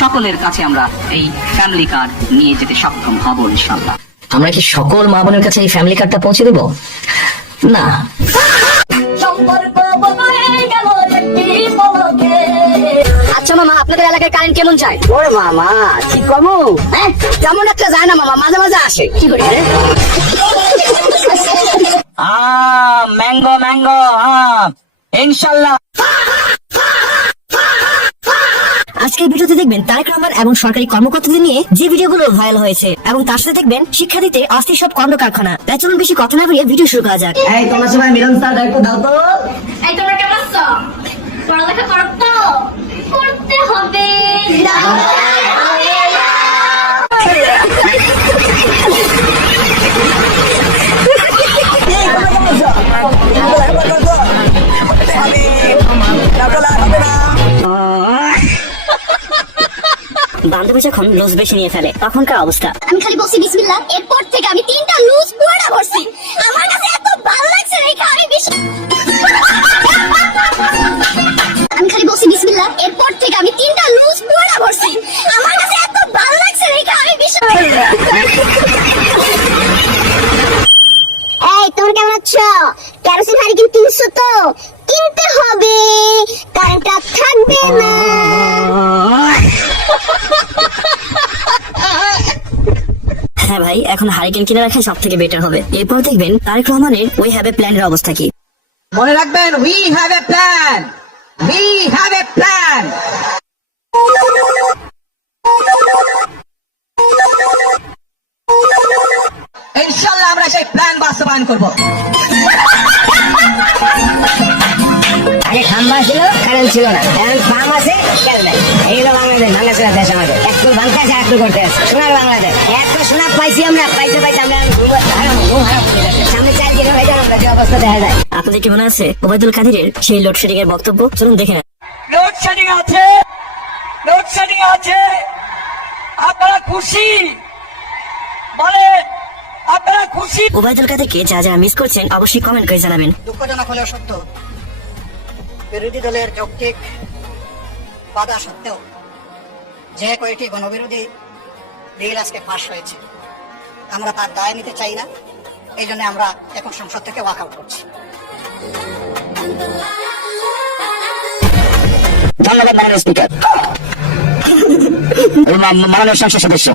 সকলের কাছে আমরা এই ফ্যামিলি কার্ড নিয়ে যেতে সক্ষম হব ইনশাআল্লাহ। আমরা কি সকল মা বোনের কাছে এই ফ্যামিলি কার্ডটা পৌঁছে দেব? না। আচ্ছা মামা, আপনাদের এলাকায় কারেন্ট কেমন যায়? ওরে মামা কি কমু, হ্যাঁ তেমন একটা যায় না মামা, মাঝে মাঝে আসে। কি করি রে? ম্যাঙ্গো ম্যাঙ্গো ইনশাআল্লাহ। আজকের ভিডিওতে দেখবেন তারেক রহমান এবং সরকারি কর্মকর্তাদের নিয়ে যে ভিডিওগুলো ভাইরাল হয়েছে, এবং তার সাথে দেখবেন শিক্ষার্থীদের অস্থির সব কর্ম কারখানা। তাই চলুন বেশি কথা না বলে ভিডিও শুরু করা যাক। এই তোমরা সবাই মিলন স্যার একটু দাও তো। এই তোমরা কেমন আছো? পড়ালেখা করো তো? করতে হবে। বান্ধবী যখন লুজ বেশি নিয়ে ফেলে তখনকার অবস্থা। আমি খালি বলছি বিসমিল্লাহ, এরপর থেকে আমি 3টা লুজ পুরোটা ভরছি। আমার কাছে এত ভালো লাগছে রেখা, আমি আমি খালি বলছি বিসমিল্লাহ, এরপর থেকে আমি 3টা লুজ পুরোটা ভরছি। আমার কাছে এত ভালো লাগছে রেখা, আমি এই তোমরা কেমন আছো? কেরোসিন হারি কিন্তু 300 তো কিনতে হবে, কারেন্টটা থাকবে না। হ্যাঁ ভাই, এখন হারিকেন কিনে রাখা সব থেকে বেটার হবে। এরপর দেখবেন তারেক রহমানের উই হ্যাভ এ প্ল্যানের অবস্থা কি। মনে রাখবেন, we have a plan, we have a plan. ইনশাআল্লাহ আমরা সেই প্ল্যান বাস্তবায়ন করব। আগে খাম্বা ছিল, কারেন্ট ছিল না, এখন পাম আছে, তেল নাই। এই হলো বাংলাদেশ, বাংলাদেশের দেশ আমাদের। একটু বাংলা আছে, একটু করতে আছে। সোনার বাংলাদেশ, এত সোনা পাইছি আমরা, পাইতে পাইতে আমরা সামনে 4 কিলো হয়ে যান, আমরা যে অবস্থা দেখা যায়। আপনাদের কি মনে আছে ওবায়দুল কাদিরের সেই লোডশেডিং এর বক্তব্য? চলুন দেখে নেন। লোডশেডিং আছে, লোডশেডিং আছে, আপনারা খুশি বলে? আপনারা খুশি? ওবায়দুল কাদিরকে যা যা মিস করছেন অবশ্যই কমেন্ট করে জানাবেন। দুঃখজনক হলেও সত্য, বিরোধী দলের যৌক্তিক বাধা সত্ত্বেও যে কয়েকটি গণবিরোধী বিল আজকে পাশ হয়েছে, আমরা তার দায় নিতে চাই না। এই জন্য আমরা এখন সংসদ থেকে ওয়াক আউট করছি। ধন্যবাদ মাননীয় স্পিকার, মাননীয় সংসদ সদস্য।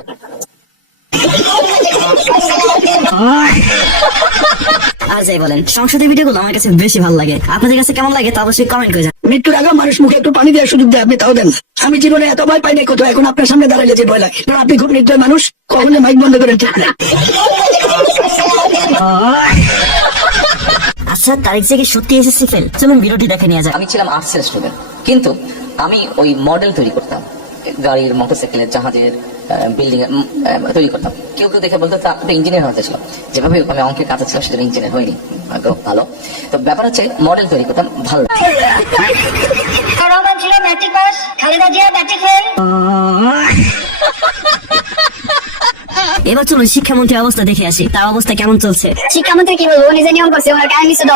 আর যাই বলেন, সংসদের ভিডিওগুলো আমার কাছে বেশি ভালো লাগে। আপনাদের কাছে কেমন লাগে তা অবশ্যই কমেন্ট করে জানাবেন। মৃত্যুর আগে মানুষ মুখে একটু পানি দেওয়ার সুযোগ দেয়, আপনি তাও দেন না। আমি জীবনে এত ভয় পাইনি কত, এখন আপনার সামনে দাঁড়াইলে যে ভয় লাগে। কারণ আপনি খুব নির্দয় মানুষ, কখনো মাইক বন্ধ করেন ঠিক না। আচ্ছা, তারিখ থেকে সত্যি এসেছে ফেল। চলুন ভিডিওটি দেখে নিয়ে যাক। আমি ছিলাম আর্টসের স্টুডেন্ট, কিন্তু আমি ওই মডেল তৈরি করতাম, গাড়ির, মোটরসাইকেলের, জাহাজের, বিল্ডিং তৈরি করতাম। কেউ কেউ দেখে বলতো আপনি ইঞ্জিনিয়ার হতে ছিল। যেভাবে আমি অঙ্কের কাজ ছিলাম সেটা ইঞ্জিনিয়ার হয়নি, ভালো। তো ব্যাপার হচ্ছে মডেল তৈরি করতাম ভালো। রহমান ছিল matric pass, Khaleda Zia matric fail. এবার চলুন শিক্ষামন্ত্রীর অবস্থা দেখে আসি, তার অবস্থা কেমন চলছে। শিক্ষামন্ত্রী কি বলবো, নিজে নিয়ম করছে, ওনার কাহিনী শুধু